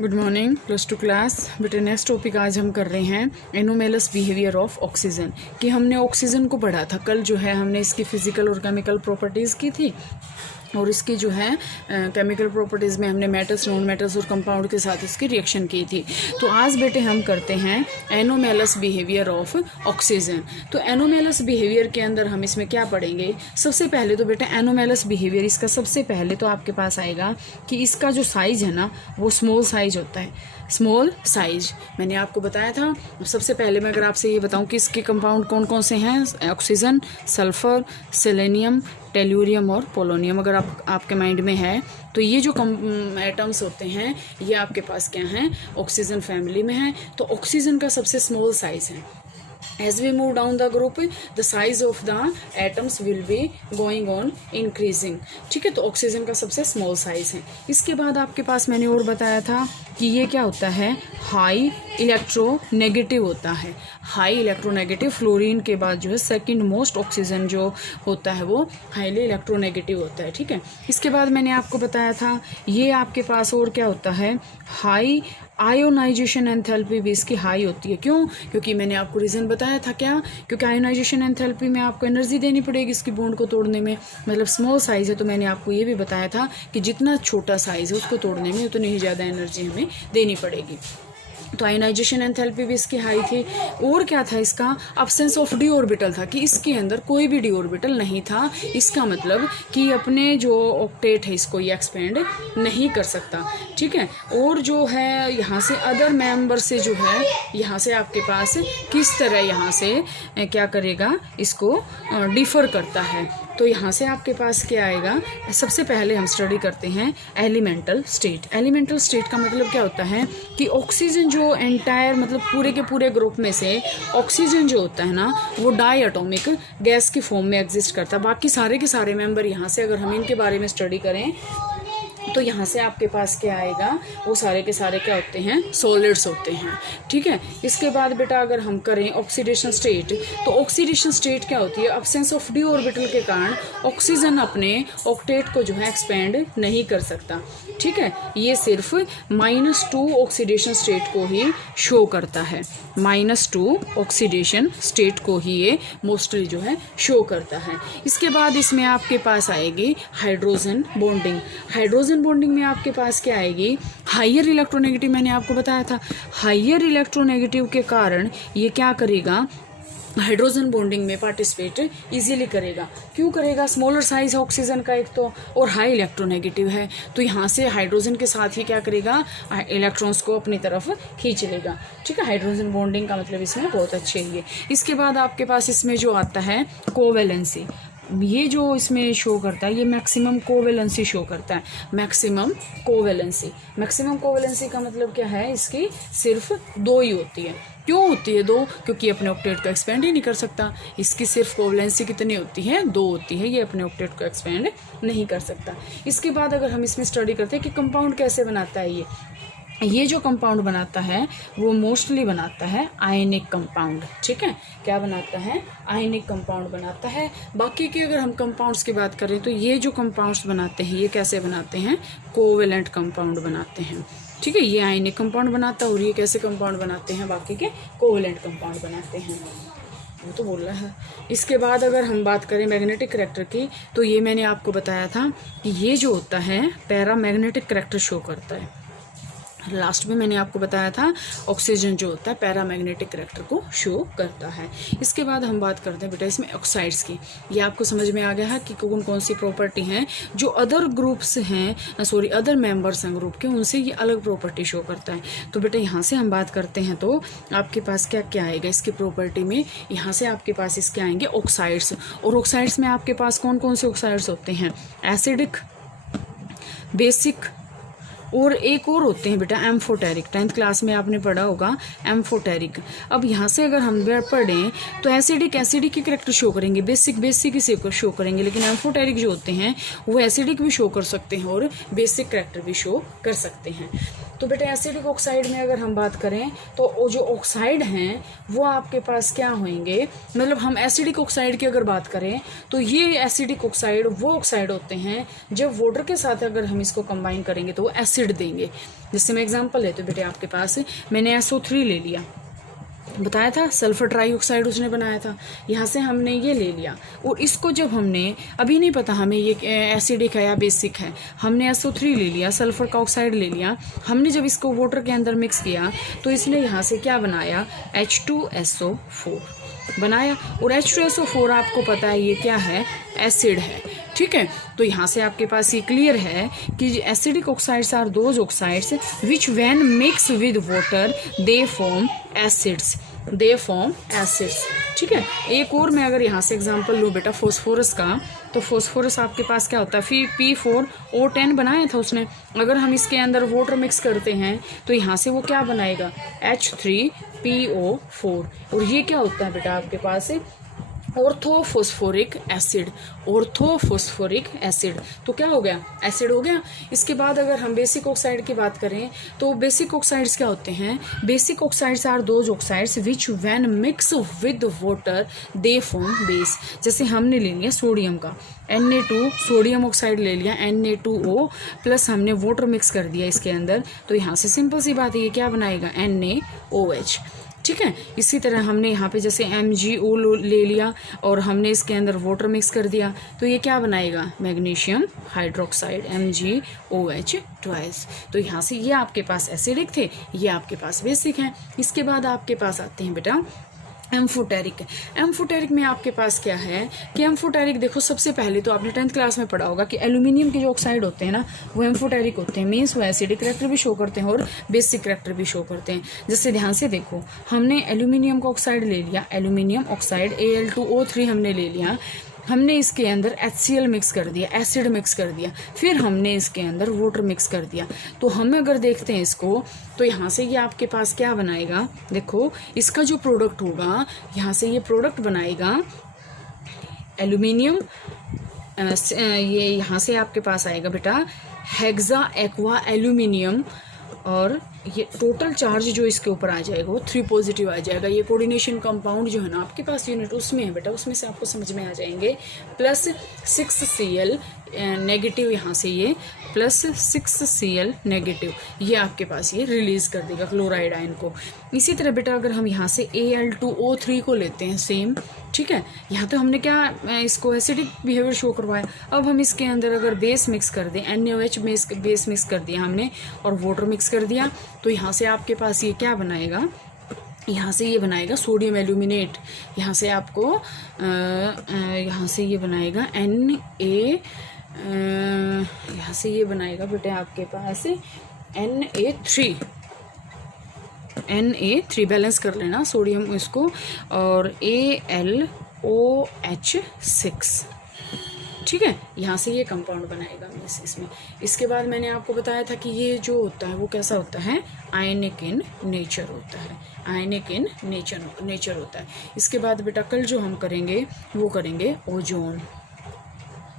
Good morning +2 class. बेटे next topic आज हम कर रहे हैं एनोमेलस बिहेवियर ऑफ ऑक्सीजन। कि हमने ऑक्सीजन को पढ़ा था कल, जो है हमने इसकी फिजिकल और केमिकल प्रॉपर्टीज़ की थी, और इसकी जो है केमिकल प्रॉपर्टीज़ में हमने मेटल्स, नॉन मेटल्स और कंपाउंड के साथ इसकी रिएक्शन की थी। तो आज बेटे हम करते हैं एनोमेलस बिहेवियर ऑफ ऑक्सीजन। तो एनोमेलस बिहेवियर के अंदर हम इसमें क्या पढ़ेंगे? सबसे पहले तो बेटे एनोमेलस बिहेवियर, इसका सबसे पहले तो आपके पास आएगा कि इसका जो साइज है ना वो स्मॉल साइज होता है। स्मॉल साइज मैंने आपको बताया था। सबसे पहले मैं अगर आपसे ये बताऊं कि इसके कंपाउंड कौन कौन से हैं, ऑक्सीजन, सल्फर, सेलेनियम, टेल्यूरियम और पोलोनियम, अगर आपके माइंड में है तो ये जो एटम्स होते हैं ये आपके पास क्या हैं, ऑक्सीजन फैमिली में हैं। तो ऑक्सीजन का सबसे स्मॉल साइज है। As we move down the group, the size of the atoms will be going on increasing। ठीक है, तो ऑक्सीजन का सबसे स्मॉल साइज है। इसके बाद आपके पास मैंने और बताया था कि ये क्या होता है, हाई इलेक्ट्रोनेगेटिव होता है। हाई इलेक्ट्रोनेगेटिव, फ्लोरीन के बाद जो है सेकंड मोस्ट ऑक्सीजन जो होता है वो हाईली इलेक्ट्रोनेगेटिव होता है। ठीक है, इसके बाद मैंने आपको बताया था ये आपके पास और क्या होता है, हाई आयोनाइजेशन एंथैल्पी भी इसकी हाई होती है। क्यों? क्योंकि मैंने आपको रीज़न बताया था क्या, क्योंकि आयोनाइजेशन एंथैल्पी में आपको एनर्जी देनी पड़ेगी इसकी बॉन्ड को तोड़ने में, मतलब स्मॉल साइज़ है। तो मैंने आपको ये भी बताया था कि जितना छोटा साइज़ है उसको तोड़ने में उतनी ही ज़्यादा एनर्जी हमें देनी पड़ेगी। तो आयोनाइजेशन एंथैल्पी भी इसकी हाई थी। और क्या था, इसका अब्सेंस ऑफ डी ऑर्बिटल था, कि इसके अंदर कोई भी डी ऑर्बिटल नहीं था। इसका मतलब कि अपने जो ऑक्टेट है इसको ये एक्सपेंड नहीं कर सकता। ठीक है, और जो है यहाँ से अदर मेंबर से जो है यहाँ से आपके पास किस तरह यहाँ से क्या करेगा, इसको डिफर करता है। तो यहाँ से आपके पास क्या आएगा, सबसे पहले हम स्टडी करते हैं एलिमेंटल स्टेट। एलिमेंटल स्टेट का मतलब क्या होता है कि ऑक्सीजन जो एंटायर मतलब पूरे के पूरे ग्रुप में से ऑक्सीजन जो होता है ना वो डाई एटॉमिक गैस की फॉर्म में एग्जिस्ट करता है। बाकी सारे के सारे मेंबर यहाँ से अगर हम इनके बारे में स्टडी करें तो यहाँ से आपके पास क्या आएगा, वो सारे के सारे क्या होते हैं, सॉलिड्स होते हैं। ठीक है, इसके बाद बेटा अगर हम करें ऑक्सीडेशन स्टेट, तो ऑक्सीडेशन स्टेट क्या होती है, अब्सेंस ऑफ डी ऑर्बिटल के कारण ऑक्सीजन अपने ऑक्टेट को जो है एक्सपेंड नहीं कर सकता। ठीक है, ये सिर्फ -2 ऑक्सीडेशन स्टेट को ही शो करता है। -2 ऑक्सीडेशन स्टेट को ही ये मोस्टली जो है शो करता है। इसके बाद इसमें आपके पास आएगी हाइड्रोजन बॉन्डिंग। हाइड्रोजन बॉन्डिंग में आपके पास क्या आएगी, हाइयर इलेक्ट्रोनेगेटिव। मैंने आपको बताया था हाइयर इलेक्ट्रोनेगेटिव के कारण ये क्या करेगा, हाइड्रोजन बॉन्डिंग में पार्टिसिपेट इजीली करेगा। क्यों करेगा, स्मॉलर साइज है ऑक्सीजन का एक तो, और हाई इलेक्ट्रोनेगेटिव है। तो यहाँ से हाइड्रोजन के साथ ही क्या करेगा, इलेक्ट्रॉन्स को अपनी तरफ खींच लेगा। ठीक है, हाइड्रोजन बॉन्डिंग का मतलब इसमें बहुत अच्छे है ये। इसके बाद आपके पास इसमें जो आता है कोवेलेंसी, ये जो इसमें शो करता है ये मैक्सिमम कोवेलेंसी शो करता है। मैक्सिमम कोवेलेंसी, मैक्सिमम कोवेलेंसी का मतलब क्या है, इसकी सिर्फ 2 ही होती है। क्यों होती है 2? क्योंकि अपने ऑक्टेट को एक्सपेंड ही नहीं कर सकता। इसकी सिर्फ कोवेलेंसी कितनी होती है, 2 होती है। ये अपने ऑक्टेट को एक्सपेंड नहीं कर सकता। इसके बाद अगर हम इसमें स्टडी करते हैं कि कंपाउंड कैसे बनाता है ये जो कंपाउंड बनाता है वो मोस्टली बनाता है आयनिक कंपाउंड। ठीक है, क्या बनाता है, आयनिक कंपाउंड बनाता है। बाकी के अगर हम कंपाउंड्स की बात करें तो ये जो कंपाउंड्स बनाते हैं ये कैसे बनाते हैं, कोवेलेंट कंपाउंड बनाते हैं। ठीक है, ये आयनिक कंपाउंड बनाता है और ये कैसे कंपाउंड बनाते हैं, बाकी के कोवेलेंट कंपाउंड बनाते हैं। वो तो बोल रहा है। इसके बाद अगर हम बात करें मैग्नेटिक करैक्टर की, तो ये मैंने आपको बताया था कि ये जो होता है पैरामैग्नेटिक करैक्टर शो करता है। लास्ट में मैंने आपको बताया था ऑक्सीजन जो होता है पैरामैग्नेटिक करैक्टर को शो करता है। इसके बाद हम बात करते हैं बेटा इसमें ऑक्साइड्स की। ये आपको समझ में आ गया है कि कौन कौन सी प्रॉपर्टी हैं जो अदर ग्रुप्स हैं, अदर मेंबर्स हैं ग्रुप के, उनसे ये अलग प्रॉपर्टी शो करता है। तो बेटा यहाँ से हम बात करते हैं तो आपके पास क्या क्या आएगा इसकी प्रॉपर्टी में, यहाँ से आपके पास इसके आएंगे ऑक्साइड्स। और ऑक्साइड्स में आपके पास कौन कौन से ऑक्साइड्स होते हैं, एसिडिक, बेसिक, और एक और होते हैं बेटा एम्फोटेरिक। 10th क्लास में आपने पढ़ा होगा एम्फोटेरिक। अब यहाँ से अगर हम पढ़ें तो एसिडिक की करैक्टर शो करेंगे, बेसिक ही शो करेंगे, लेकिन एम्फोटेरिक जो होते हैं वो एसिडिक भी शो कर सकते हैं और बेसिक करैक्टर भी शो कर सकते हैं। तो बेटा एसिडिक ऑक्साइड में अगर हम बात करें तो वो जो ऑक्साइड हैं वो आपके पास क्या होंगे, मतलब हम एसिडिक ऑक्साइड की अगर बात करें तो ये एसिडिक ऑक्साइड वो ऑक्साइड होते हैं जब वाटर के साथ अगर हम इसको कंबाइन करेंगे तो वो एसिड एसिड देंगे। जैसे मैं एग्जांपल लेती हूँ बेटे, आपके पास मैंने SO3 ले लिया, बताया था सल्फर ट्राईऑक्साइड उसने बनाया था, यहाँ से हमने ये ले लिया और इसको जब हमने, अभी नहीं पता हमें ये एसिडिक है या बेसिक है, हमने SO3 ले लिया, सल्फर का ऑक्साइड ले लिया, हमने जब इसको वाटर के अंदर मिक्स किया तो इसने यहाँ से क्या बनाया, H2SO4 बनाया। और H2SO4 आपको पता है ये क्या है, एसिड है, ठीक है। तो यहाँ से आपके पास ये क्लियर है कि acidic oxides are those oxides which when mix with water they form acids, ठीक है। एक और मैं अगर यहाँ से एग्जांपल लूँ बेटा फॉस्फोरस का, तो फॉस्फोरस आपके पास क्या होता है, फिर P4O10 बनाया था उसने, अगर हम इसके अंदर वाटर मिक्स करते हैं तो यहाँ से वो क्या बनाएगा, H3PO4, और ये क्या होता है बेटा आपके पास ऑर्थोफॉस्फोरिक एसिड, तो क्या हो गया, एसिड हो गया। इसके बाद अगर हम बेसिक ऑक्साइड की बात करें तो बेसिक ऑक्साइड्स क्या होते हैं, basic oxides are those oxides which when mix with water they form base. जैसे हमने ले लिया सोडियम का Na2 सोडियम ऑक्साइड ले लिया, Na2O प्लस हमने वाटर मिक्स कर दिया इसके अंदर, तो यहाँ से सिंपल सी बात है ये क्या बनाएगा, NaOH, ठीक है। इसी तरह हमने यहाँ पे जैसे MgO ले लिया और हमने इसके अंदर वाटर मिक्स कर दिया तो ये क्या बनाएगा, मैग्नीशियम हाइड्रोक्साइड MgOH ट्वाइस। तो यहाँ से ये आपके पास एसिडिक थे, ये आपके पास बेसिक हैं। इसके बाद आपके पास आते हैं बेटा एम्फोटेरिक में आपके पास क्या है कि एम्फोटेरिक देखो, सबसे पहले तो आपने 10th क्लास में पढ़ा होगा कि एल्यूमिनियम के जो ऑक्साइड होते हैं ना वो एम्फोटेरिक होते हैं, मीन्स वो एसिडिक करैक्टर भी शो करते हैं और बेसिक करैक्टर भी शो करते हैं। जैसे ध्यान से देखो, हमने एल्यूमिनियम का ऑक्साइड ले लिया, एल्यूमिनियम ऑक्साइड Al2O3 हमने ले लिया, हमने इसके अंदर HCl मिक्स कर दिया, एसिड मिक्स कर दिया, फिर हमने इसके अंदर वाटर मिक्स कर दिया। तो हम अगर देखते हैं इसको तो यहाँ से ये आपके पास क्या बनाएगा, देखो इसका जो प्रोडक्ट होगा यहाँ से ये प्रोडक्ट बनाएगा एल्यूमिनियम, ये यहाँ से आपके पास आएगा बेटा हेक्सा एक्वा एल्यूमिनियम, और ये टोटल चार्ज जो इसके ऊपर आ जाएगा वो 3 पॉजिटिव आ जाएगा। ये कोऑर्डिनेशन कंपाउंड जो है ना आपके पास यूनिट उसमें है बेटा, उसमें से आपको समझ में आ जाएंगे। प्लस 6Cl नेगेटिव, यहाँ से ये प्लस 6Cl नेगेटिव, ये आपके पास ये रिलीज कर देगा क्लोराइड आयन को। इसी तरह बेटा अगर हम यहाँ से Al2O3 को लेते हैं सेम, ठीक है, यहाँ तो हमने क्या इसको एसिडिक बिहेवियर शो करवाया, अब हम इसके अंदर अगर बेस मिक्स कर दें, NaOH बेस मिक्स कर दिया हमने और वाटर मिक्स कर दिया, तो यहाँ से आपके पास ये क्या बनाएगा, यहाँ से ये बनाएगा सोडियम एल्यूमिनेट, यहाँ से आपको यहाँ से ये बनाएगा यहाँ से ये बनाएगा बेटे आपके पास Na3 बैलेंस कर लेना सोडियम इसको, और AlOH6, ठीक है, यहाँ से ये कंपाउंड बनाएगा इसमें। इसके बाद मैंने आपको बताया था कि ये जो होता है वो कैसा होता है, आयनिक इन नेचर होता है, आयनिक इन नेचर होता है। इसके बाद बेटा कल जो हम करेंगे वो करेंगे ओजोन।